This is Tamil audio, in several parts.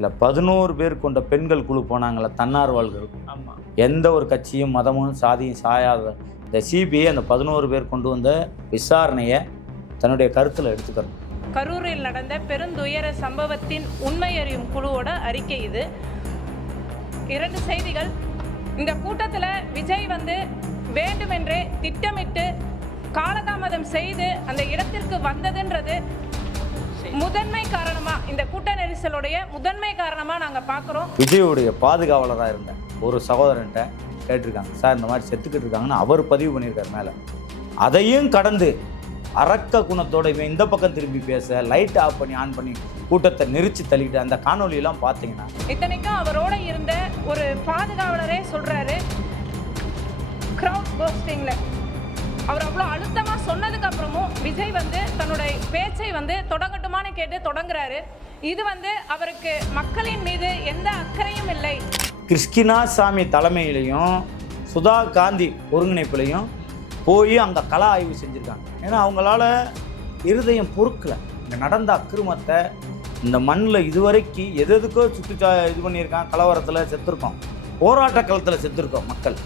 இல்லை பதினோரு பேர் கொண்ட பெண்கள் குழு போனாங்களே தன்னார்வல்கள் எந்த ஒரு கட்சியும் மதமும் சாதியும் சாயாத இந்த சிபிஐ அந்த பதினோரு பேர் கொண்டு வந்த விசாரணையை தன்னுடைய கருத்தில் எடுத்துக்கணும். கரூரில் நடந்த பெருந்துயர சம்பவத்தின் உண்மை அறியும் குழுவோட அறிக்கை இது. இரண்டு செய்திகள். இந்த கூட்டத்தில் விஜய் வந்து வேண்டுமென்றே திட்டமிட்டு காலதாமதம் செய்து அந்த இடத்திற்கு வந்ததுன்றது முதன்மை காரணமா இந்த கூட்ட நெரிசலுடைய முதன்மை காரணமா நாங்க பார்க்குறோம் விஜயுடைய பாதுகாவலராக இருந்த ஒரு சகோதரன்ட்ட கேட்டிருக்காங்க. சார் இந்த மாதிரி செத்துக்கிட்டு இருக்காங்கன்னு அவர் பதிவு பண்ணியிருக்காரு மேலே. அதையும் கடந்து அரக்க குணத்தோட இவன் இந்த பக்கம் திரும்பி பேச லைட் ஆஃப் பண்ணி ஆன் பண்ணி கூட்டத்தை நெரிச்சு தள்ளிட்டு அந்த காணொலியெல்லாம் பார்த்தீங்கன்னா இத்தனைக்கும் அவரோட இருந்த ஒரு பாதுகாவலரே சொல்றாரு. கிரவுட் போஸ்டிங்ல அவர் அவ்வளோ அழுத்தமாக சொன்னதுக்கு அப்புறமும் விஜய் வந்து தன்னுடைய பேச்சை வந்து தொடங்கட்டுமான்னு கேட்டு தொடங்குறாரு. இது வந்து அவருக்கு மக்களின் மீது எந்த அக்கறையும் இல்லை. கிறிஸ்கினா சாமி தலைமையிலையும் சுதா காந்தி ஒருங்கிணைப்புலையும் போய் அங்கே கலா ஆய்வு செஞ்சுருக்காங்க. ஏன்னா அவங்களால இருதயம் பொறுக்கலை. இங்கே நடந்த அக்கிரமத்தை இந்த மண்ணில் இதுவரைக்கும் எது எதுக்கோ சுற்றுச்சா இது பண்ணியிருக்கான் கலவரத்தில் செத்துருக்கோம். போராட்ட களத்தில் செத்துருக்கோம் மக்கள்.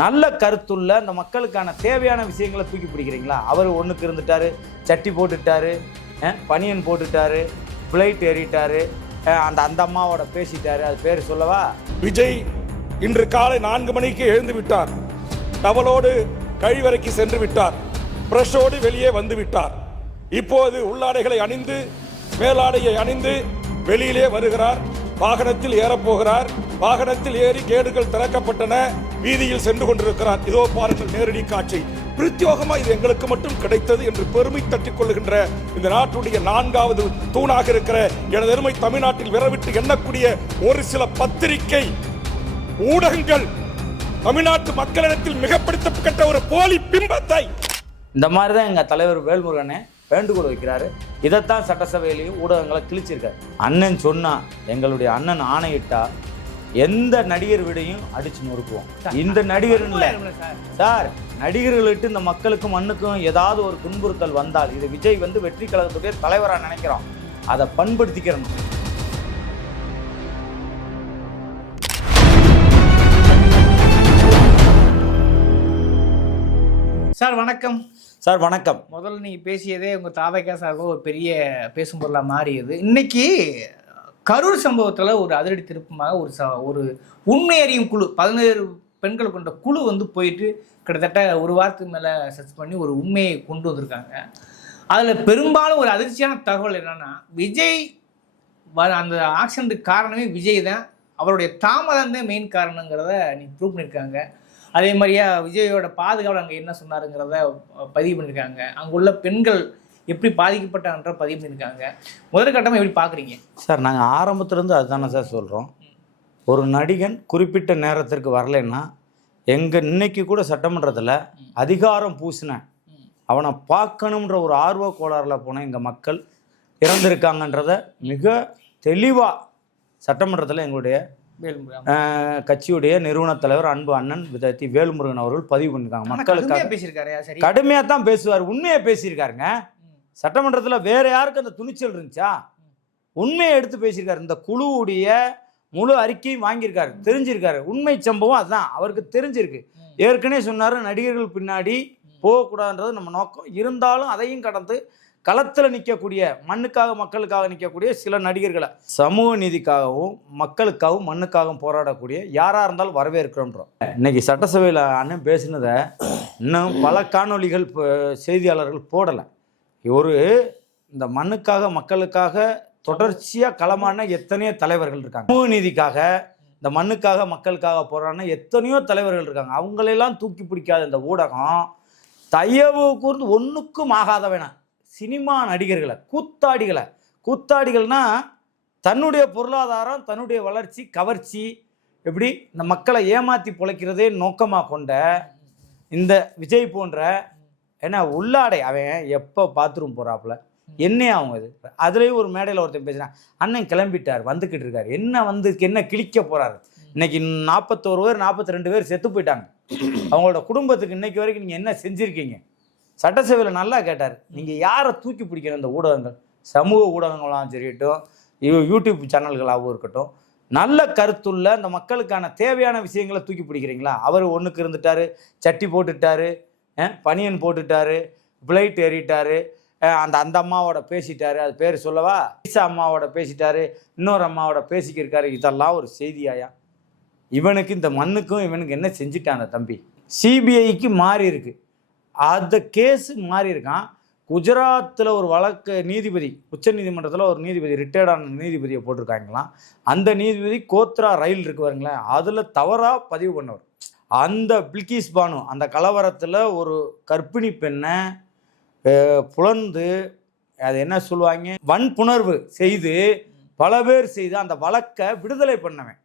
நல்ல கருத்துள்ள அந்த மக்களுக்கான தேவையான விஷயங்களை தூக்கி பிடிக்கிறீங்களா? அவர் ஒன்றுக்கு இருந்துட்டாரு சட்டி போட்டுட்டாரு பனியன் போட்டுட்டாரு ஃப்ளைட் ஏறிட்டாரு அந்த அந்த அம்மாவோட பேசிட்டாரு அது பேர் சொல்லவா? விஜய் இன்று காலை நான்கு மணிக்கு எழுந்து விட்டார். டவலோடு கழிவறைக்கு சென்று விட்டார். பிரஷோடு வெளியே வந்து விட்டார். இப்போது உள்ளாடைகளை அணிந்து மேலாடையை அணிந்து வெளியிலே வருகிறார். வாகனத்தில் ஏறப்போகிறார். வாகனத்தில் ஏறி கேடுகள் திறக்கப்பட்டன. வீதியில் சென்று கொண்டிருக்கிறார். இதோ பாருங்கள் நேரடி காட்சி. பிரத்யோகமா இது எங்களுக்கு மட்டும் கிடைத்தது என்று பெருமை தட்டிக் கொள்ளுகின்ற இந்த நாட்டுடைய நான்காவது தூணாக இருக்கிற எனது எருமை தமிழ்நாட்டில் விரவிட்டு எண்ணக்கூடிய ஒரு சில பத்திரிகை ஊடகங்கள் தமிழ்நாட்டு மக்களிடத்தில் மிகப்படுத்தப்பட்ட ஒரு போலி பிம்பத்தை. இந்த மாதிரி தான் எங்கள் தலைவர் வேல்முருகனே வேண்டுகோள் வைக்கிறாரு. இதைத்தான் சட்டசபையிலையும் ஊடகங்களை கிழிச்சிருக்காரு. அண்ணன் சொன்னா எங்களுடைய அண்ணன் ஆணையிட்டா எந்த நடிகர் வீடையும் அடிச்சு நொறுக்குவோம். இந்த நடிகர் சார். சார் நடிகர்களுக்கு இந்த மக்களுக்கும் மண்ணுக்கும் ஏதாவது ஒரு துன்புறுத்தல் வந்தால் இது விஜய் வந்து வெற்றி கழகத்துடைய தலைவராக நினைக்கிறோம். அதை பண்படுத்திக்கிறோம் சார் வணக்கம். சார் வணக்கம். முதல்ல நீங்க பேசியதே உங்க தாவைக்கா சார்பாக ஒரு பெரிய பேசும் பொருளாக மாறியது. இன்னைக்கு கரூர் சம்பவத்தில் ஒரு அதிரடி திருப்பமாக ஒரு ச ஒரு உண்மை அறியும் குழு பதினேழு பெண்கள் கொண்ட குழு வந்து போயிட்டு கிட்டத்தட்ட ஒரு வாரத்துக்கு மேலே சர்ச் பண்ணி ஒரு உண்மையை கொண்டு வந்திருக்காங்க. அதில் பெரும்பாலும் ஒரு அதிர்ச்சியான தகவல் என்னன்னா விஜய் வ அந்த ஆக்சிடென்ட்டுக்கு காரணமே விஜய் தான். அவருடைய தாமதம் தான் மெயின் காரணங்கிறத நீ ப்ரூவ் பண்ணியிருக்காங்க அதே மாதிரியா விஜயோட பாதுகாவல் அங்கே என்ன சொன்னாருங்கிறத பதிவு பண்ணியிருக்காங்க அங்குள்ள பெண்கள் எப்படி பாதிக்கப்பட்டாங்கன்ற பதிவு பண்ணியிருக்காங்க முதற்கட்டமாக எப்படி பார்க்குறீங்க சார் நாங்கள் ஆரம்பத்துலேருந்து அதுதானே சார் சொல்கிறோம் ஒரு நடிகன் குறிப்பிட்ட நேரத்திற்கு வரலைன்னா எங்கள் இன்னைக்கு கூட சட்டமன்றத்தில் அதிகாரம் பூசின அவனை பார்க்கணுன்ற ஒரு ஆர்வ கோளாறில் போன எங்கள் மக்கள் இறந்திருக்காங்கன்றத மிக தெளிவாக சட்டமன்றத்தில் எங்களுடைய கட்சியுடைய நிறுவன தலைவர் அன்பு அண்ணன் விதத்தி வேலுமுருகன் அவர்கள் பதிவு பண்ணியிருக்காங்க. மக்களுக்காக. பேசியிருக்காரு கடுமையாக தான் பேசுவார் உண்மையை பேசியிருக்காருங்க. சட்டமன்றத்தில் வேற யாருக்கு அந்த துணிச்சல் இருந்துச்சா? உண்மையை எடுத்து பேசியிருக்காரு. இந்த குழுவுடைய முழு அறிக்கையும் வாங்கியிருக்காரு தெரிஞ்சிருக்காரு. உண்மை சம்பவம் அதுதான் அவருக்கு தெரிஞ்சிருக்கு. ஏற்கனவே சொன்னாரு நடிகர்கள் பின்னாடி போகக்கூடாதுன்றது நம்ம நோக்கம். இருந்தாலும் அதையும் கடந்து களத்தில் நிற்கக்கூடிய மண்ணுக்காக மக்களுக்காக நிற்கக்கூடிய சில நடிகர்களை சமூக நீதிக்காகவும் மக்களுக்காகவும் மண்ணுக்காகவும் போராடக்கூடிய யாராக இருந்தாலும் வரவேற்கிறோன்றோம். இன்னைக்கு சட்டசபையில் அண்ணன் பேசினதை இன்னும் பல காணொளிகள் செய்தியாளர்கள் போடலை. ஒரு இந்த மண்ணுக்காக மக்களுக்காக தொடர்ச்சியாக களமான எத்தனையோ தலைவர்கள் இருக்காங்க. சமூக நீதிக்காக இந்த மண்ணுக்காக மக்களுக்காக போராடின எத்தனையோ தலைவர்கள் இருக்காங்க. அவங்களெல்லாம் தூக்கி பிடிக்காத இந்த ஊடகம் தயவு கூர்ந்து ஒன்றுக்கும் ஆகாதவன. சினிமா நடிகர்களை கூத்தாடிகளை. கூத்தாடிகள்னா தன்னுடைய பொருளாதாரம் தன்னுடைய வளர்ச்சி கவர்ச்சி எப்படி இந்த மக்களை ஏமாற்றி பிழைக்கிறதே நோக்கமாக கொண்ட இந்த விஜய் போன்ற ஏன்னா உள்ளாடை அவன் எப்போ பாத்ரூம் போகிறாப்புல என்னையே அவங்க இது? அதுலேயும் ஒரு மேடையில் ஒருத்தன் பேசுகிறான் அண்ணன் கிளம்பிட்டார் வந்துக்கிட்டு இருக்காரு. என்ன வந்து என்ன கிழிக்க போகிறாரு இன்னைக்கு நாற்பத்தோரு பேர் நாற்பத்தி ரெண்டு பேர் செத்து போயிட்டாங்க. அவங்களோட குடும்பத்துக்கு இன்னைக்கு வரைக்கும் நீங்கள் என்ன செஞ்சுருக்கீங்க? சட்டசபையில் நல்லா கேட்டார். நீங்கள் யாரை தூக்கி பிடிக்கணும் இந்த ஊடகங்கள்? சமூக ஊடகங்களாகவும் சரிட்டும் யூடியூப் சேனல்களாகவும் இருக்கட்டும் நல்ல கருத்துள்ள இந்த மக்களுக்கான தேவையான விஷயங்களை தூக்கி பிடிக்கிறீங்களா? அவர் ஒன்றுக்கு இருந்துட்டாரு சட்டி போட்டுட்டாரு பனியன் போட்டுட்டாரு பிளைட் ஏறிட்டாரு அந்த அந்த அம்மாவோட பேசிட்டாரு அது பேர் சொல்லவா? ஈசா அம்மாவோட பேசிட்டாரு இன்னொரு அம்மாவோட பேசிக்கிருக்காரு இதெல்லாம் ஒரு செய்தியாயா? இவனுக்கு இந்த மண்ணுக்கும் இவனுக்கு என்ன செஞ்சுட்டான் அந்த தம்பி? சிபிஐக்கு மாறி இருக்குது அந்த கேஸ் மாறி இருக்கான். குஜராத்தில் ஒரு வழக்கு நீதிபதி உச்சநீதிமன்றத்தில் ஒரு நீதிபதி ரிட்டையர்டான நீதிபதியை போட்டிருக்காங்களாம். அந்த நீதிபதி கோத்ரா ரயில் இருக்கு பாருங்களேன் அதில் தவறாக பதிவு பண்ணவர். அந்த பில்கிஸ் பானு அந்த கலவரத்தில் ஒரு கர்ப்பிணி பெண்ணை அஹ், புலர்ந்து அது என்ன சொல்லுவாங்க வன்புணர்வு செய்து பல பேர் செய்து அந்த வழக்கை விடுதலை பண்ணவன்.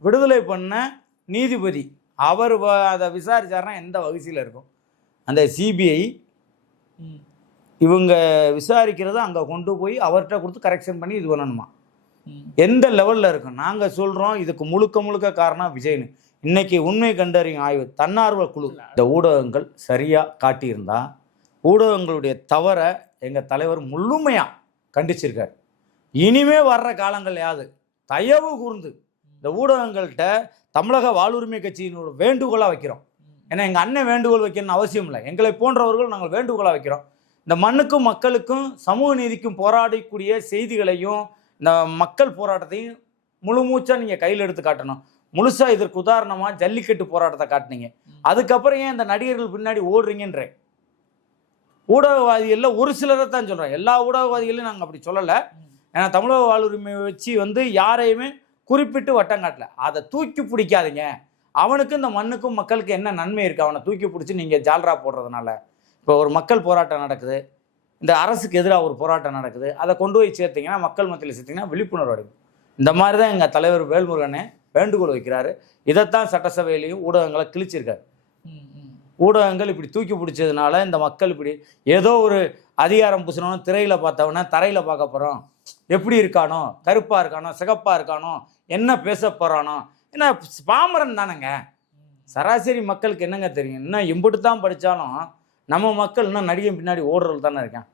விடுதலை பண்ண நீதிபதி. அவர் வ- அதை விசாரிச்சாருன்னா எந்த வகுசியில் இருக்கும்? அந்த சிபிஐ. இவங்க விசாரிக்கிறத அங்கே கொண்டு போய் அவர்கிட்ட கொடுத்து கரெக்ஷன் பண்ணி இது பண்ணணுமா. எந்த லெவலில் இருக்கும் நாங்கள் சொல்கிறோம் இதுக்கு முழுக்க முழுக்க காரணம் விஜய்னு. இன்னைக்கு உண்மை கண்டறியும் ஆய்வு தன்னார்வ குழு இந்த ஊடகங்கள் சரியாக காட்டியிருந்தா ஊடகங்களுடைய தவற எங்கள் தலைவர் முழுமையாக கண்டிச்சிருக்கார். இனிமே வர்ற காலங்கள் யாது? தயவு கூர்ந்து இந்த ஊடகங்கள்கிட்ட தமிழக வாழ்வுரிமை கட்சியினோட வேண்டுகோளாக வைக்கிறோம். ஏன்னா எங்கள் அண்ணன் வேண்டுகோள் வைக்கணும்னு அவசியம் இல்லை. எங்களை போன்றவர்கள் நாங்கள் வேண்டுகோளாக வைக்கிறோம். இந்த மண்ணுக்கும் மக்களுக்கும் சமூக நீதிக்கும் போராடக்கூடிய செய்திகளையும் இந்த மக்கள் போராட்டத்தையும் முழு மூச்சாக நீங்கள் கையில் எடுத்து காட்டணும். முழுசாக இதற்கு உதாரணமாக ஜல்லிக்கட்டு போராட்டத்தை காட்டுனீங்க. அதுக்கப்புறம் ஏன் இந்த நடிகர்கள் பின்னாடி ஓடுறீங்கன்றேன் ஊடகவாதிகளில் ஒரு சிலரை தான் சொல்கிறேன் எல்லா ஊடகவாதிகளையும் நாங்கள் அப்படி சொல்லலை. ஏன்னா தமிழக வாழ்வுரிமை வச்சு வந்து யாரையுமே குறிப்பிட்டு வட்டம் காட்டல. அதை தூக்கி பிடிக்காதீங்க. அவனுக்கு இந்த மண்ணுக்கும் மக்களுக்கு என்ன நன்மை இருக்குது அவனை தூக்கி பிடிச்சி நீங்கள் ஜால்ரா போடுறதுனால. இப்போ ஒரு மக்கள் போராட்டம் நடக்குது. இந்த அரசுக்கு எதிராக ஒரு போராட்டம் நடக்குது. அதை கொண்டு போய் சேர்த்திங்கன்னா மக்கள் மத்தியில் சேர்த்திங்கன்னா விழிப்புணர்வு அடையும். இந்த மாதிரி தான் எங்கள் தலைவர் வேல்முருகனே வேண்டுகோள் வைக்கிறாரு. இதைத்தான் சட்டசபையிலையும் ஊடகங்களை கிழிச்சிருக்காரு. ஊடகங்கள் இப்படி தூக்கி பிடிச்சதுனால இந்த மக்கள் இப்படி ஏதோ ஒரு அதிகாரம் பூசணும் திரையில் பார்த்தவன தரையில் பார்க்க போகிறோம் எப்படி இருக்கானோ கருப்பாக இருக்கானோ சிகப்பாக இருக்கானோ என்ன பேச போகிறானோ என்ன பாமரன் தானேங்க. சராசரி மக்களுக்கு என்னங்க தெரியும்? இன்னும் எம்பிட்டு தான் படித்தாலும் நம்ம மக்கள் இன்னும் நடிகன் பின்னாடி ஓடுறது தானே இருக்கான்.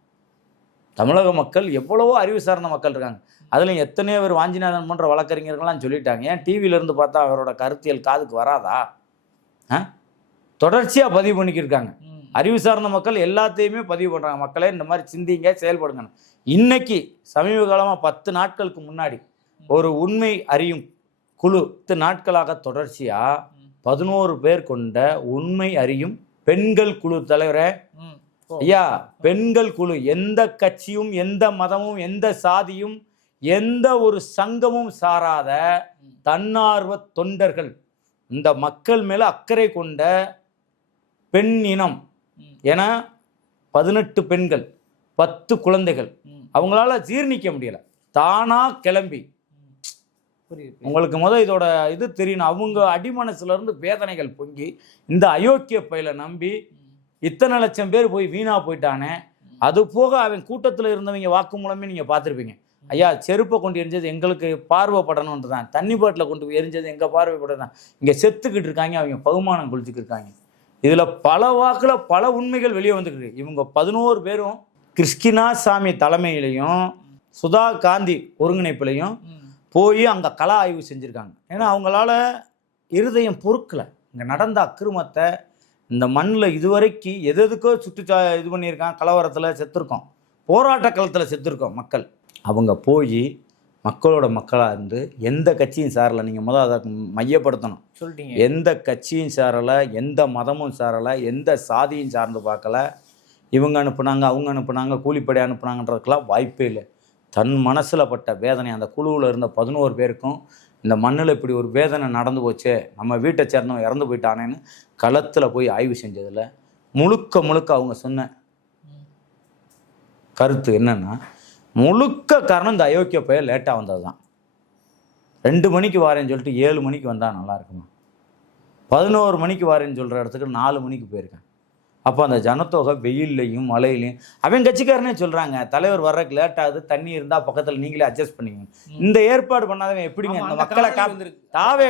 தமிழக மக்கள் எவ்வளவோ அறிவு சார்ந்த மக்கள் இருக்காங்க. அதில் எத்தனையோ பேர் வாஞ்சிநாதன் போன்ற வழக்கறிஞர்கள்லாம் சொல்லிட்டாங்க. ஏன் டிவியிலேருந்து பார்த்தா அவரோட கருத்தியல் காதுக்கு வராதா? ஆ? தொடர்ச்சியாக பதிவு பண்ணிக்கிருக்காங்க. அறிவு சார்ந்த மக்கள் எல்லாத்தையுமே பதிவு பண்ணுறாங்க மக்களே இந்த மாதிரி சிந்திங்க செயல்படுங்க இன்னைக்கு சமீப காலமாக பத்து நாட்களுக்கு முன்னாடி ஒரு உண்மை அறியும் குழு. பத்து நாட்களாக தொடர்ச்சியாக பதினோரு பேர் கொண்ட உண்மை அறியும் பெண்கள் குழு தலைவரே. ஐயா பெண்கள் குழு. எந்த கட்சியும் எந்த மதமும் எந்த சாதியும் எந்த ஒரு சங்கமும் சாராத தன்னார்வ தொண்டர்கள். இந்த மக்கள் மேல அக்கறை கொண்ட பெண் இனம். என பதினெட்டு பெண்கள் பத்து குழந்தைகள். அவங்களால ஜீர்ணிக்க முடியல. தானா கிளம்பி. உங்களுக்கு முத இதோட இது தெரியணும். அவங்க அடிமனசுல இருந்து வேதனைகள் பொங்கி இந்த அயோக்கிய பையில நம்பி இத்தனை லட்சம் பேர் போய் வீணா போயிட்டானே அது போக அவன் கூட்டத்தில் இருந்தவங்க வாக்கு மூலமே நீங்கள் பார்த்துருப்பீங்க. ஐயா செருப்பை கொண்டு எரிஞ்சது எங்களுக்கு பார்வைப்படணுன்றது தான் தண்ணி பாட்டில் கொண்டு போய் எரிஞ்சது எங்கள் பார்வைப்பட தான் இங்கே செத்துக்கிட்டு இருக்காங்க அவங்க பகுமானம் குளிச்சுக்கிட்டு இருக்காங்க. இதில் பல வாக்கில் பல உண்மைகள் வெளியே வந்துருக்கு இவங்க பதினோரு பேரும் கிறிஸ்கினா சாமி தலைமையிலையும் சுதா காந்தி ஒருங்கிணைப்புலையும். போய் அங்கே கள ஆய்வு செஞ்சுருக்காங்க. ஏன்னா அவங்களால இருதயம் பொறுக்கலை. இங்கே நடந்த அக்கிரமத்தை இந்த மண்ணில் இதுவரைக்கு எது எதுக்கோ சுட்டுச்சா இது பண்ணியிருக்கான் கலவரத்தில் செத்துருக்கோம். போராட்ட களத்தில் செத்துருக்கோம் மக்கள். அவங்க போய் மக்களோட மக்களாக இருந்து எந்த கட்சியும் சாரலை. நீங்கள் முதல் அதை மையப்படுத்தணும். சொல்லிட்டீங்க. எந்த கட்சியும் சாரலை எந்த மதமும் சாரலை எந்த சாதியும் சார்ந்து பார்க்கல. இவங்க அனுப்புனாங்க அவங்க அனுப்புனாங்க கூலிப்படை அனுப்புனாங்கன்றதுக்கெல்லாம் வாய்ப்பே இல்லை. தன் மனசில் பட்ட வேதனை அந்த குழுவில் இருந்த பதினோரு பேருக்கும் இந்த மண்ணில் இப்படி ஒரு வேதனை நடந்து போச்சே நம்ம வீட்டை சேர்ந்தவன் இறந்து போயிட்டானேன்னு களத்தில் போய் ஆய்வு செஞ்சதில் முழுக்க முழுக்க அவங்க சொன்ன கருத்து என்னென்னா முழுக்க காரணம் இந்த அயோக்கிய பய லேட்டாக வந்தது தான் ரெண்டு மணிக்கு வாரேன்னு சொல்லிட்டு ஏழு மணிக்கு வந்தால் நல்லா இருக்குமா? பதினோரு மணிக்கு வாரேன்னு சொல்கிற இடத்துக்கு நாலு மணிக்கு போயிருக்கேன். அப்போ அந்த ஜனத்தொகை வெயில்லையும் மழையிலையும் அவன் கட்சிக்காரனே சொல்கிறாங்க தலைவர் வர்றதுக்கு லேட் ஆகுது தண்ணி இருந்தால் பக்கத்தில் நீங்களே அட்ஜஸ்ட் பண்ணிக்கங்க இந்த ஏற்பாடு பண்ணாதவன் எப்படிங்க இந்த மக்களை கா. தாவே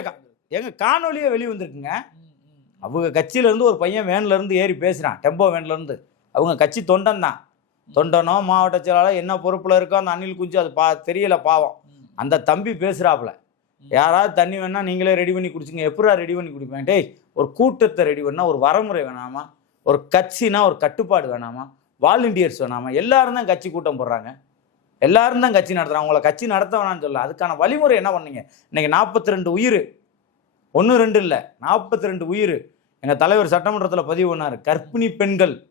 எங்க காணொலியே வெளியே வந்திருக்குங்க. அவங்க கட்சியிலேருந்து ஒரு பையன் வேன்ல இருந்து ஏறி பேசுகிறான் டெம்போ வேன்ல இருந்து. அவங்க கட்சி தொண்டன் தான். தொண்டனோ மாவட்ட செயலாளர் என்ன பொறுப்பில் இருக்கோ அந்த அணில் குஞ்சு அது பா தெரியல பாவம். அந்த தம்பி பேசுகிறாப்புல யாராவது தண்ணி வேணா நீங்களே ரெடி பண்ணி குடிச்சுங்க எப்படா ரெடி பண்ணி குடிப்பேன்? டேய் ஒரு கூட்டத்தை ரெடி பண்ணால் ஒரு வரமுறை வேணாமா? ஒரு கட்சினா ஒரு கட்டுப்பாடு வேணாமா? வாலண்டியர்ஸ் வேணாமா? எல்லாரும் தான் கட்சி கூட்டம் போடுறாங்க. எல்லாரும் தான் கட்சி நடத்துகிறாங்க உங்களை கட்சி நடத்த வேணாம்னு சொல்ல அதுக்கான வழிமுறை என்ன பண்ணீங்க? இன்னைக்கு நாற்பத்தி ரெண்டு உயிர். ஒன்று ரெண்டு இல்லை. நாற்பத்தி ரெண்டு உயிர். எங்கள் தலைவர் சட்டமன்றத்தில் பதிவு பண்ணார். கர்ப்பிணி பெண்கள்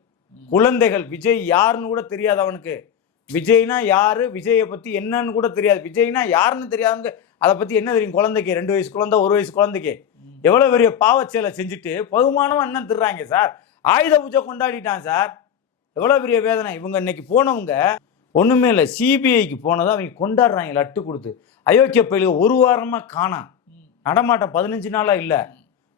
குழந்தைகள் விஜய் யாருன்னு கூட தெரியாது அவனுக்கு. விஜய்னா யாரு? விஜயை பத்தி என்னன்னு கூட தெரியாது. விஜய்னா யாருன்னு தெரியாதவங்க அதை பத்தி என்ன தெரியும்? குழந்தைக்கு. ரெண்டு வயசு குழந்தை ஒரு வயசு குழந்தைக்கு. எவ்வளவு பெரிய பாவச்சேலை செஞ்சுட்டு பகுமானம் என்ன திடுறாங்க சார். ஆயுத பூஜை கொண்டாடிட்டான் சார். எவ்வளவு பெரிய வேதனை. இவங்க இன்னைக்கு போனவங்க ஒண்ணுமே இல்லை. சிபிஐக்கு போனதை அவங்க கொண்டாடுறாங்க லட்டு கொடுத்து. அயோக்கிய பயிலுக்கு ஒரு வாரமா காணாம் நடமாட்டம் பதினஞ்சு நாளா இல்லை.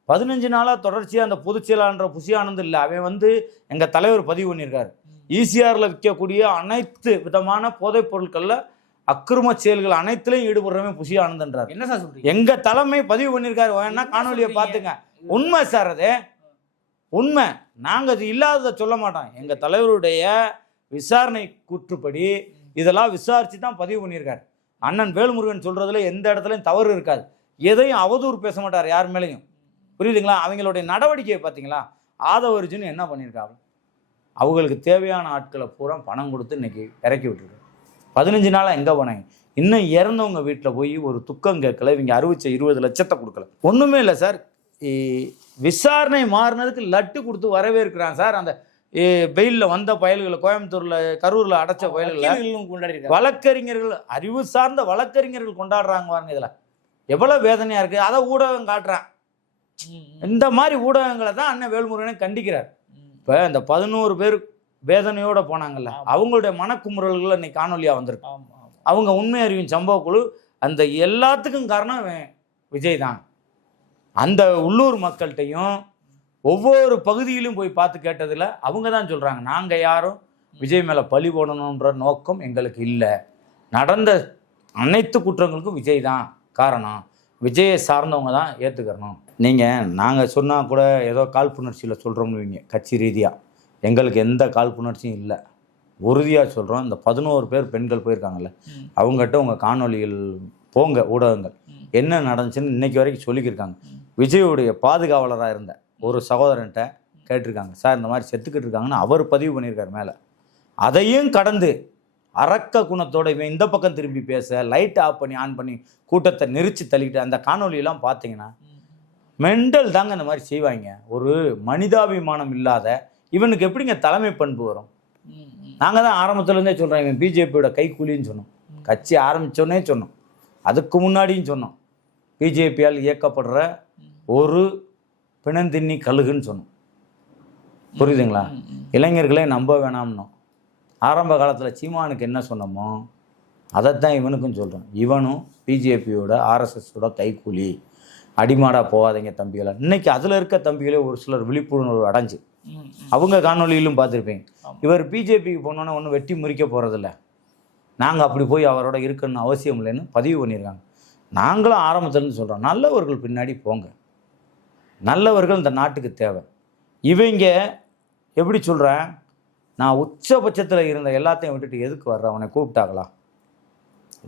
பதினஞ்சு நாளாக தொடர்ச்சியாக அந்த பொதுச் செயலாளர் புசி ஆனந்த் இல்லை. அவன் வந்து எங்கள் தலைவர் பதிவு பண்ணியிருக்காரு. ஈசிஆரில் விற்கக்கூடிய அனைத்து விதமான போதைப் பொருட்களில் அக்கிரம செயல்கள் அனைத்துலையும் ஈடுபடுறவன் புசி ஆனந்த்ன்றார். என்ன சார் சொல்றீங்க? எங்க தலைமை பதிவு பண்ணியிருக்காரு. வேணா காணொலியை பார்த்துங்க. உண்மை சார் அது. உண்மை. நாங்கள் அது இல்லாததை சொல்ல மாட்டோம். எங்கள் தலைவருடைய விசாரணை கூற்றுப்படி இதெல்லாம் விசாரித்து தான் பதிவு பண்ணியிருக்காரு. அண்ணன் வேல்முருகன் சொல்கிறதுல எந்த இடத்துலையும் தவறு இருக்காது. எதையும் அவதூறு பேச மாட்டார் யார் மேலேயும். புரியுதுங்களா? அவங்களுடைய நடவடிக்கையை பார்த்தீங்களா? ஆதவ என்ன பண்ணியிருக்காங்க அவங்களுக்கு தேவையான ஆட்களை பூரா பணம் கொடுத்து இன்னைக்கு இறக்கி விட்டுருக்கு பதினஞ்சு நாளாக எங்கே போனாங்க? இன்னும் இறந்தவங்க வீட்டில் போய் ஒரு துக்கம் கேட்கல. இவங்க அறிவிச்ச இருபது லட்சத்தை கொடுக்கல. ஒன்றுமே இல்லை சார். விசாரணை மாறினதுக்கு லட்டு கொடுத்து வரவேற்கிறான் சார். அந்த வெயிலில் வந்த பயல்களை கோயம்புத்தூரில் கரூரில் அடைச்ச பயல்களை வழக்கறிஞர்கள் அறிவு சார்ந்த வழக்கறிஞர்கள் கொண்டாடுறாங்க பாருங்க இதில். எவ்வளோ வேதனையாக இருக்குது அதை ஊடகம் காட்டுறான். இந்த மாதிரி ஊடகங்களை தான் அண்ணன் வேல்முருகனை கண்டிக்கிறார். இப்போ இந்த பதினோரு பேர் வேதனையோட போனாங்கல்ல அவங்களுடைய மனக்குமுறல்கள் இன்னைக்கு காணொலியாக வந்திருக்கு. அவங்க உண்மை அறிவின் சம்பவ குழு அந்த எல்லாத்துக்கும் காரணம் விஜய் தான். அந்த உள்ளூர் மக்கள்கிட்டையும் ஒவ்வொரு பகுதியிலும் போய் பார்த்து கேட்டதில் அவங்க தான் சொல்கிறாங்க நாங்கள் யாரும் விஜய் மேலே பழி போடணுன்ற நோக்கம் எங்களுக்கு இல்லை. நடந்த அனைத்து குற்றங்களுக்கும் விஜய் தான் காரணம். விஜயை சார்ந்தவங்க தான் ஏற்றுக்கிறணும் நீங்கள் நாங்கள் சொன்னால் கூட ஏதோ காழ்ப்புணர்ச்சியில் சொல்கிறோம்னு வைங்க கட்சி ரீதியாக எங்களுக்கு எந்த காழ்ப்புணர்ச்சியும் இல்லை. உறுதியாக சொல்கிறோம் இந்த பதினோரு பேர் பெண்கள் போயிருக்காங்கல்ல. அவங்ககிட்ட உங்கள் காணொளிகள் போங்க ஊடகங்கள். என்ன நடந்துச்சுன்னு இன்னைக்கு வரைக்கும் சொல்லிக்கிருக்காங்க. விஜயுடைய பாதுகாவலராக இருந்த ஒரு சகோதரன்ட்ட கேட்டிருக்காங்க. சார் இந்த மாதிரி செத்துக்கிட்டு இருக்காங்கன்னு அவர் பதிவு பண்ணியிருக்காரு மேலே. அதையும் கடந்து அரக்க குணத்தோட இவன் இந்த பக்கம் திரும்பி பேச லைட் ஆஃப் பண்ணி ஆன் பண்ணி கூட்டத்தை நெரிச்சு தள்ளிக்கிட்டு அந்த காணொளியெல்லாம் பார்த்தீங்கன்னா மெண்டல் தாங்க இந்த மாதிரி செய்வாங்க. ஒரு மனிதாபிமானம் இல்லாத இவனுக்கு எப்படிங்க தலைமை பண்பு வரும். நாங்கள் தான் ஆரம்பத்துலேருந்தே சொல்கிறோம் இவன் பிஜேபியோட கைக்கூலின்னு சொன்னோம். கட்சி ஆரம்பித்தோன்னே சொன்னோம். அதுக்கு முன்னாடியும் சொன்னோம். பிஜேபியால் இயக்கப்படுற ஒரு பிணந்தின்னி கழுகுன்னு சொன்னோம். புரியுதுங்களா. இளைஞர்களே நம்ப வேணாம்னோம். ஆரம்ப காலத்தில் சீமானுக்கு என்ன சொன்னோமோ அதைத்தான் இவனுக்கும் சொல்கிறோம் இவனும் பிஜேபியோட ஆர்எஸ்எஸோட கைக்கூலி அடிமாடா போகாதீங்க தம்பிகளை. இன்னைக்கு அதில் இருக்க தம்பிகளே ஒரு சிலர் விழிப்புணர்வு அடைஞ்சு. அவங்க காணொளியிலும் பார்த்துருப்பீங்க. இவர் பிஜேபிக்கு போனோன்னே ஒன்றும் வெட்டி முறிக்க போகிறதில்ல நாங்கள் அப்படி போய் அவரோட இருக்கணும்னு அவசியம் இல்லைன்னு பதிவு பண்ணியிருக்காங்க. நாங்களும் ஆரம்பத்துலேருந்து சொல்கிறோம் நல்லவர்கள் பின்னாடி போங்க. நல்லவர்கள் இந்த நாட்டுக்கு தேவை. இவங்க எப்படி சொல்கிறேன் நான் உச்சபட்சத்தில் இருந்த எல்லாத்தையும் விட்டுட்டு எதுக்கு வர்றேன்? அவனை கூப்பிட்டாங்களா?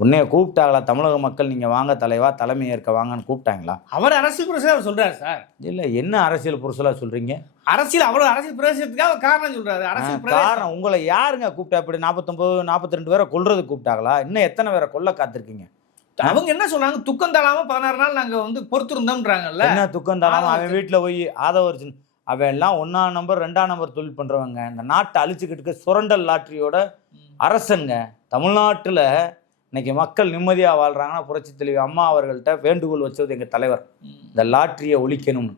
உன்னைய கூப்பிட்டாங்களா? தமிழக மக்கள் நீங்கள் வாங்க தலைவா தலைமை ஏற்க வாங்கன்னு கூப்பிட்டாங்களா? அவர் அரசியல் அவர் சொல்றாரு சார். இல்லை என்ன அரசியல் புருஷலாக சொல்கிறீங்க அரசியல் அவ்வளவு அரசியல் பிரவேசத்துக்காக காரணம் சொல்றாரு. அரசியல் காரணம் உங்களை யாருங்க கூப்பிட்டா? இப்படி நாற்பத்தொம்பது நாற்பத்தி ரெண்டு பேரை கொல்றதுக்கு கூப்பிட்டாங்களா? இன்னும் எத்தனை பேரை கொல்ல காத்திருக்கீங்க? அவங்க என்ன சொல்றாங்க துக்கம் தளாம பதினாறு நாள் நாங்க வந்து பொறுத்திருந்தோம்ன்றாங்கல்ல. என்ன துக்கம் ஆமா. அவன் வீட்டில் போய் ஆதவர்ஜன் அவன் எல்லாம் ஒன்றாம் நம்பர் ரெண்டாம் நம்பர் தொழில் பண்ணுறவங்க இந்த நாட்டை அழிச்சுக்கிட்டு சுரண்டல் லாட்டரியோட அரசங்க தமிழ்நாட்டில் இன்னைக்கு மக்கள் நிம்மதியாக வாழ்கிறாங்கன்னா புரட்சி தலைவி அம்மா அவர்கள்ட்ட வேண்டுகோள் வச்சது எங்கள் தலைவர். இந்த லாட்டரியை ஒழிக்கணும்னு.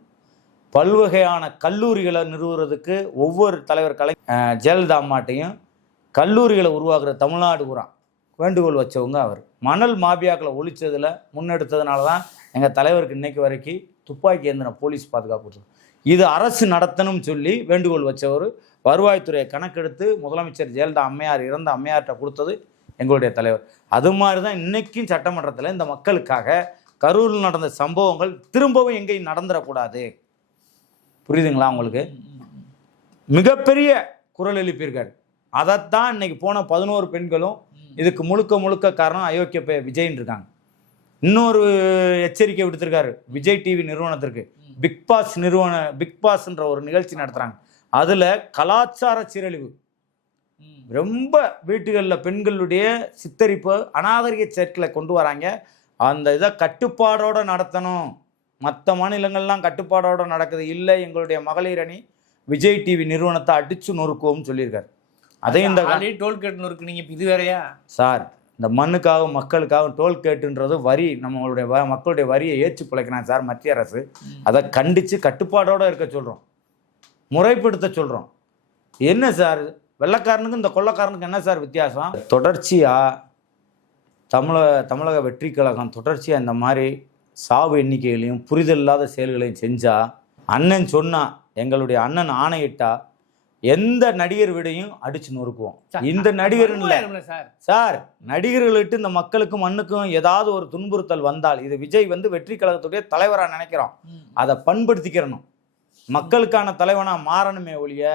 பல்வகையான கல்லூரிகளை நிறுவுறதுக்கு ஒவ்வொரு தலைவர் கலை ஜெயலலிதா அம்மாட்டையும் கல்லூரிகளை உருவாக்குற தமிழ்நாடு பூரா வேண்டுகோள் வச்சவங்க அவர். மணல் மாபியாக்களை ஒழிச்சதில் முன்னெடுத்ததுனால தான் எங்கள் தலைவருக்கு இன்னைக்கு வரைக்கும் துப்பாக்கி ஏந்தின போலீஸ் பாதுகாப்பு. இது அரசு நடத்தணும்னு சொல்லி வேண்டுகோள் வச்சவர். வருவாய்த்துறையை கணக்கெடுத்து முதலமைச்சர் ஜெயலலிதா அம்மையார் இறந்த அம்மையார்கிட்ட கொடுத்தது எங்களுடைய தலைவர். அது மாதிரி தான் இன்றைக்கும் சட்டமன்றத்தில் இந்த மக்களுக்காக கரூரில் நடந்த சம்பவங்கள் திரும்பவும் எங்கேயும் நடந்துடக்கூடாது புரியுதுங்களா உங்களுக்கு? மிகப்பெரிய குரல் எழுப்பியிருக்காரு. அதைத்தான் இன்னைக்கு போன பதினோரு பெண்களும் இதுக்கு முழுக்க முழுக்க காரணம் அயோக்கிய பே விஜய்ன்னு இருக்காங்க. இன்னொரு எச்சரிக்கை விடுத்திருக்காரு விஜய் டிவி நிறுவனத்திற்கு. பிக் பாஸ் நிறுவன பிக் பாஸ்ன்ற ஒரு நிகழ்ச்சி நடத்துகிறாங்க அதில் கலாச்சார சீரழிவு. ரொம்ப வீட்டுகளில் பெண்களுடைய சித்தரிப்பு அநாகரிக சேர்க்கலை கொண்டு வராங்க. அந்த இதை கட்டுப்பாடோட நடத்தணும். மற்ற மாநிலங்கள்லாம் கட்டுப்பாடோட நடக்குது. இல்லை எங்களுடைய மகளிர் அணி விஜய் டிவி நிறுவனத்தை அடிச்சு நொறுக்குவோம்னு சொல்லியிருக்காரு. அதையும் இந்த டோல்கேட் இப்ப இது வேறயா? சார் இந்த மண்ணுக்காகவும் மக்களுக்காகவும் டோல்கேட்டுன்றது வரி நம்மளுடைய வ மக்களுடைய வரியை ஏற்றி பிழைக்கிறாங்க சார் மத்திய அரசு. அதை கண்டித்து கட்டுப்பாடோடு இருக்க சொல்கிறோம் முறைப்படுத்த சொல்கிறோம் என்ன சார்? வெள்ளைக்காரனுக்கும் இந்த கொள்ளைக்காரனுக்கு என்ன சார் வித்தியாசம்? தொடர்ச்சியாக தமிழக தமிழக வெற்றி கழகம் தொடர்ச்சியாக இந்த மாதிரி சாவு எண்ணிக்கைகளையும் புரிதல் இல்லாத செயல்களையும் செஞ்சால் அண்ணன் சொன்னா எங்களுடைய அண்ணன் ஆணையிட்டா எந்த நடிகர் விடையும் அடிச்சு நொறுக்குவோம். இந்த இல்ல. சார். நடிகர்கள்ட்டு இந்த மக்களுக்கும் மண்ணுக்கும் ஏதாவது ஒரு துன்புறுத்தல் வந்தால் இது விஜய் வந்து வெற்றி கழகத்துடைய தலைவராக நினைக்கிறோம். அதை பண்படுத்திக்கிறணும். மக்களுக்கான தலைவனா மாறணுமே ஒழிய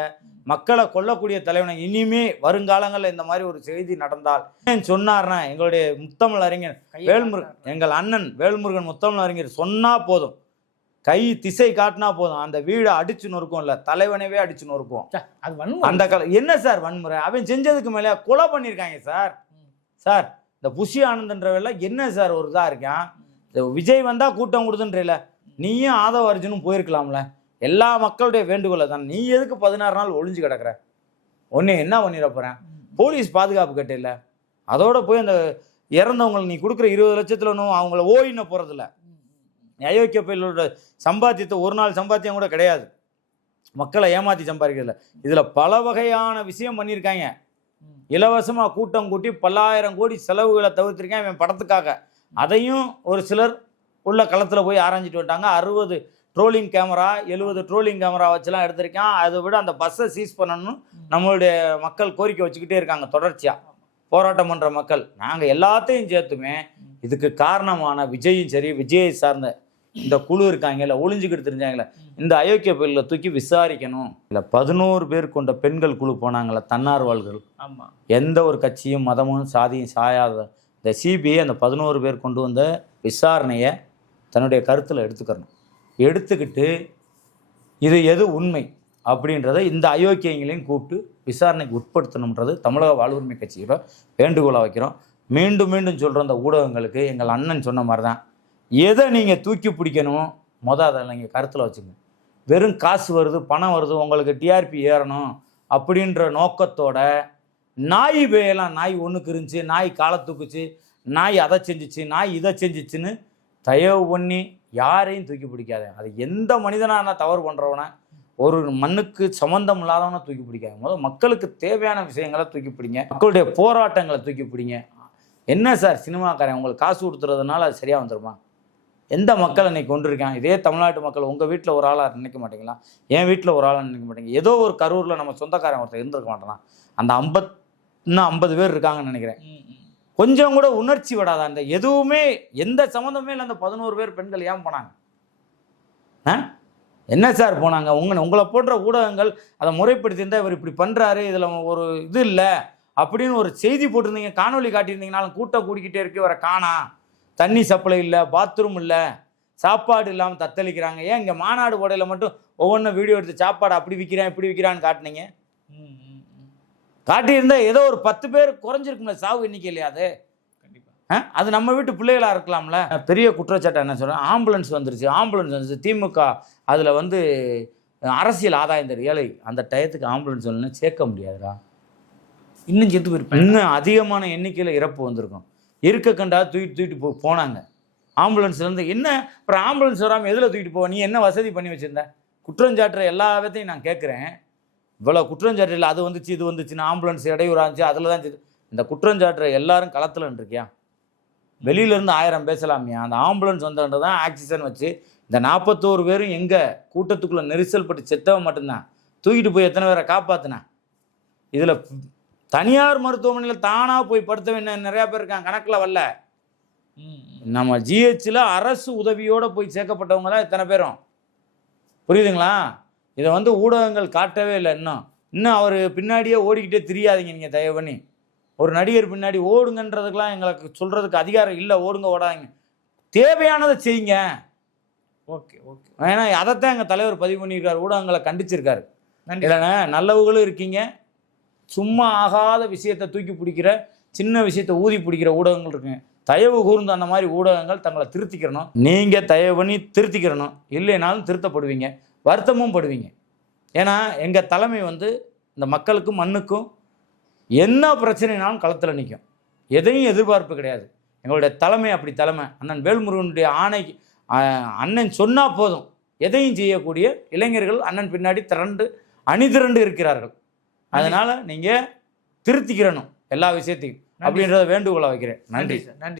மக்களை கொல்லக்கூடிய தலைவனை இனிமே வருங்காலங்களில் இந்த மாதிரி ஒரு செய்தி நடந்தால் சொன்னார்னா எங்களுடைய முத்தமிழ் அறிஞர் வேல்முருகன். எங்கள் அண்ணன் வேல்முருகன் முத்தமிழ் அறிஞர் சொன்னா போதும். கை திசை காட்டினா போதும். அந்த வீடை அடிச்சு நொறுக்கும் இல்ல தலைவனவே அடிச்சு நொறுக்கும் அந்த கால என்ன சார் வன்முறை? அவன் செஞ்சதுக்கு மேலே கொலை பண்ணியிருக்காங்க சார். சார் இந்த புஷி ஆனந்த்ன்றவெல்லாம் என்ன சார் ஒரு இதாக இருக்கான்? விஜய் வந்தா கூட்டம் கொடுதுன்றல நீயும் ஆதவ அர்ஜுனும் போயிருக்கலாம்ல. எல்லா மக்களுடைய வேண்டுகோளை தான். நீ எதுக்கு பதினாறு நாள் ஒளிஞ்சு கிடக்குற? ஒன்று என்ன பண்ணிட போறேன் போலீஸ் பாதுகாப்பு கட்டில அதோட போய் அந்த இறந்தவங்களுக்கு நீ கொடுக்குற இருபது லட்சத்துல ஒன்றும் அவங்கள ஓயின போகிறதில்ல அயோக்கிய பயிலோட சம்பாத்தியத்தை ஒரு நாள் சம்பாத்தியம் கூட கிடையாது. மக்களை ஏமாற்றி சம்பாதிக்கிறதில்ல இதில் பல வகையான விஷயம் பண்ணியிருக்காங்க. இலவசமாக கூட்டம் கூட்டி பல்லாயிரம் கோடி செலவுகளை தவிர்த்திருக்கேன் இவன் படத்துக்காக. அதையும் ஒரு சிலர் உள்ள களத்தில் போய் ஆராய்ஞ்சிட்டு வந்துட்டாங்க. அறுபது ட்ரோலிங் கேமரா எழுபது ட்ரோலிங் கேமரா வச்சுலாம் எடுத்திருக்கான். அதை விட அந்த பஸ்ஸை சீஸ் பண்ணணும்னு நம்மளுடைய மக்கள் கோரிக்கை வச்சுக்கிட்டே இருக்காங்க தொடர்ச்சியாக போராட்டம் பண்ணுற மக்கள். நாங்கள் எல்லாத்தையும் சேர்த்துமே இதுக்கு காரணமான விஜயும் சரி விஜயை சார்ந்த இந்த குழு இருக்காங்கல்ல ஒளிஞ்சுக்கிட்டு தெரிஞ்சாங்கல்ல இந்த அயோக்கிய பயில தூக்கி விசாரிக்கணும். இல்லை பதினோரு பேர் கொண்ட பெண்கள் குழு போனாங்கல்ல தன்னார்வல்கள் ஆமா. எந்த ஒரு கட்சியும் மதமும் சாதியும் சாயாத இந்த சிபிஐ அந்த பதினோரு பேர் கொண்டு வந்த விசாரணையை தன்னுடைய கருத்தில் எடுத்துக்கணும். எடுத்துக்கிட்டு இது எது உண்மை அப்படின்றத இந்த அயோக்கியங்களையும் கூப்பிட்டு விசாரணைக்கு உட்படுத்தணுன்றது தமிழக வாழ்வுரிமை கட்சியோட வேண்டுகோளாக வைக்கிறோம். மீண்டும் மீண்டும் சொல்கிற அந்த ஊடகங்களுக்கு எங்கள் அண்ணன் சொன்ன மாதிரி தான் எதை நீங்கள் தூக்கி பிடிக்கணும் மொதல் அதை நீங்கள் கருத்தில் வச்சுங்க. வெறும் காசு வருது பணம் வருது உங்களுக்கு டிஆர்பி ஏறணும் அப்படின்ற நோக்கத்தோட நாய் வேலாம் நாய் ஒன்றுக்கு இருந்துச்சு நாய் காலை தூக்குச்சு நாய் அதை செஞ்சுச்சு நாய் இதை செஞ்சிச்சுன்னு தயவு பண்ணி யாரையும் தூக்கி பிடிக்காத. அது எந்த மனிதனாக இருந்தால் தவறு பண்ணுறவனை ஒரு மண்ணுக்கு சம்மந்தம் இல்லாதவனை தூக்கி பிடிக்காது. முதல் மக்களுக்கு தேவையான விஷயங்களை தூக்கி பிடிங்க. மக்களுடைய போராட்டங்களை தூக்கி பிடிங்க. என்ன சார் சினிமாக்காரன் உங்களுக்கு காசு கொடுத்துறதுனால அது சரியாக வந்துருமா? எந்த மக்கள் இன்னைக்கு கொண்டிருக்கான் இதே தமிழ்நாட்டு மக்கள் உங்கள் வீட்டில் ஒரு ஆளாக நினைக்க மாட்டீங்களா? என் வீட்டில் ஒரு ஆளாக நினைக்க மாட்டீங்க? ஏதோ ஒரு கரூரில் நம்ம சொந்தக்காரன் ஒருத்தர் இருந்திருக்க மாட்டேனா? அந்த ஐம்பத் இன்னும் ஐம்பது பேர் இருக்காங்கன்னு நினைக்கிறேன். கொஞ்சம் கூட உணர்ச்சி விடாத அந்த எதுவுமே எந்த சம்மந்தமே இல்லை அந்த பதினோரு பேர் பெண்கள் ஏன் போனாங்க? ஆ? என்ன சார் போனாங்க? உங்க உங்களை போன்ற ஊடகங்கள் அதை முறைப்படுத்தியிருந்தா இவர் இப்படி பண்ணுறாரு இதில் ஒரு இது இல்லை அப்படின்னு ஒரு செய்தி போட்டிருந்தீங்க காணொளி காட்டியிருந்தீங்கனாலும் கூட்டம் கூடிக்கிட்டே இருக்கு இவரை காணா. தண்ணி சப்ளை இல்லை பாத்ரூம் இல்லை சாப்பாடு இல்லாமல் தத்தளிக்கிறாங்க. ஏன் இங்கே மாநாடு ஓடையில் மட்டும் ஒவ்வொன்றும் வீடியோ எடுத்து சாப்பாடு அப்படி விற்கிறேன் இப்படி விற்கிறான்னு காட்டினீங்க? காட்டியிருந்தா ஏதோ ஒரு பத்து பேர் குறைஞ்சிருக்கும்ல சாவு எண்ணிக்கை இல்லையா அது நம்ம வீட்டு பிள்ளைகளா இருக்கலாம்ல? பெரிய குற்றச்சாட்டு என்ன சொல்றேன்? ஆம்புலன்ஸ் வந்துருச்சு. ஆம்புலன்ஸ் வந்துருச்சு திமுக அதில் வந்து அரசியல் ஆதாயம் தரும் ஏழை அந்த டயத்துக்கு ஆம்புலன்ஸ் வரலன்னு சேர்க்க முடியாதுடா. இன்னும் செத்து போயிருப்பேன். இன்னும் அதிகமான எண்ணிக்கையில் இறப்பு வந்திருக்கும். இருக்க கண்டா தூக்கிட்டு தூக்கிட்டு போ போனாங்க. ஆம்புலன்ஸ்லேருந்து என்ன? அப்புறம் ஆம்புலன்ஸ் வராமல் எதில் தூக்கிட்டு போவ? நீ என்ன வசதி பண்ணி வச்சிருந்த? குற்றஞ்சாட்டுற எல்லா விதத்தையும் நான் கேட்குறேன் இவ்வளோ குற்றஞ்சாட்டில் அது வந்துச்சு இது வந்துச்சுன்னு ஆம்புலன்ஸ் இடையூறாக இருந்துச்சு அதில் தான் இந்த குற்றஞ்சாட்டுற எல்லாரும் களத்தில் இருக்கியா வெளியிலேருந்து ஆயிரம் பேசலாமியா? அந்த ஆம்புலன்ஸ் வந்தது தான் ஆக்சிஜன் வச்சு இந்த நாற்பத்தோரு பேரும் எங்கே கூட்டத்துக்குள்ளே நெரிசல் பட்டு செத்தவன் மட்டும்தான். தூக்கிட்டு போய் எத்தனை பேரை காப்பாற்றினேன் இதில் தனியார் மருத்துவமனையில் தானாக போய் படுத்தவன் நிறையா பேர் இருக்காங்க கணக்கில் வரல. நம்ம ஜிஹெச்சில் அரசு உதவியோடு போய் சேர்க்கப்பட்டவங்க தான் இத்தனை பேரும். புரியுதுங்களா? இதை வந்து ஊடகங்கள் காட்டவே இல்லை இன்னும். இன்னும் அவர் பின்னாடியே ஓடிக்கிட்டே தெரியாதீங்க நீங்கள் தயவு பண்ணி ஒரு நடிகர் பின்னாடி ஓடுங்கன்றதுக்கெல்லாம் எங்களுக்கு சொல்கிறதுக்கு அதிகாரம் இல்லை. ஓடுங்க ஓடாதீங்க. தேவையானதை செய்யுங்க. Okay okay. ஏன்னா அதைத்தான் எங்கள் தலைவர் பதிவு பண்ணியிருக்காரு. ஊடகங்களை கண்டிச்சிருக்காரு. இல்லைண்ணே நல்லவங்களும் இருக்கீங்க. சும்மா ஆகாத விஷயத்தை தூக்கி பிடிக்கிற சின்ன விஷயத்தை ஊதி பிடிக்கிற ஊடகங்கள் இருக்குங்க. தயவு கூர்ந்து அந்த மாதிரி ஊடகங்கள் தங்களை திருத்திக்கிறணும். நீங்கள் தயவு பண்ணி திருத்திக்கிறணும். இல்லைனாலும் திருத்தப்படுவீங்க. வருத்தமும் படுவீங்க. ஏன்னா எங்கள் தலைமை வந்து இந்த மக்களுக்கும் மண்ணுக்கும் என்ன பிரச்சனைனாலும் களத்தில் நிற்கும் எதையும் எதிர்பார்ப்பு கிடையாது. எங்களுடைய தலைமை அப்படி தலைமை. அண்ணன் வேல்முருகனுடைய ஆஹ், அண்ணன் சொன்னால் போதும். எதையும் செய்யக்கூடிய இளைஞர்கள் அண்ணன் பின்னாடி திரண்டு அணிதிரண்டு இருக்கிறார்கள். அதனால் நீங்கள் திருத்திக்கிறணும் எல்லா விஷயத்தையும். அப்படின்றத வேண்டுகோளை வைக்கிறேன். நன்றி சார். நன்றி.